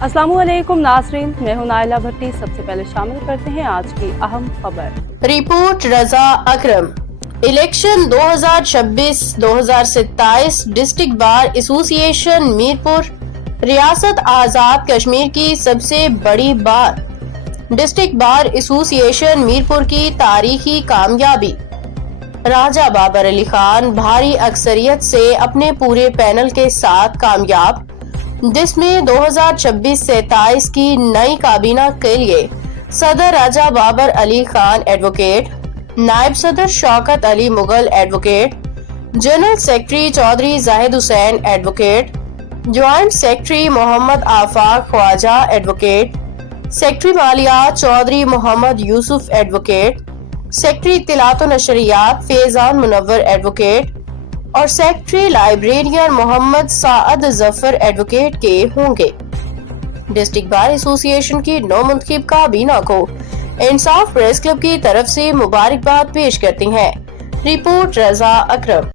अस्सलामु अलैकुम नाज़रीन, मैं हूं नाइला भट्टी। सबसे पहले शामिल करते हैं आज की अहम खबर। Report Raza Akram. Election 2026-2027 district bar association Mirpur रियासत आजाद कश्मीर की सबसे बड़ी bar. District bar association Mirpur की तारीखी कामयाबी। राजा बाबर अली खान भारी अक्सरियत से अपने पूरे पैनल के साथ कामयाब, जिसमें 2026-27 की नई काबीना के लिए सदर राजा बाबर अली खान एडवोकेट, नायब सदर Shaukat Ali Mughal advocate, general secretary Chaudhry Zahid Hussain advocate, joint secretary Mohammad Afaq Khawaja advocate, secretary मालियात चौधरी मोहम्मद यूसुफ एडवोकेट, सेक्रेटरी इत्तलात व नशरियात फैजान मुनव्वर एडवोकेट और secretary librarian Mohammad Saad Zafar advocate के होंगे। डिस्ट्रिक्ट बार एसोसिएशन की नौ मुंतखब काबीना को इंसाफ प्रेस क्लब की तरफ से मुबारकबाद पेश करती हैं। रिपोर्ट रजा अकरम।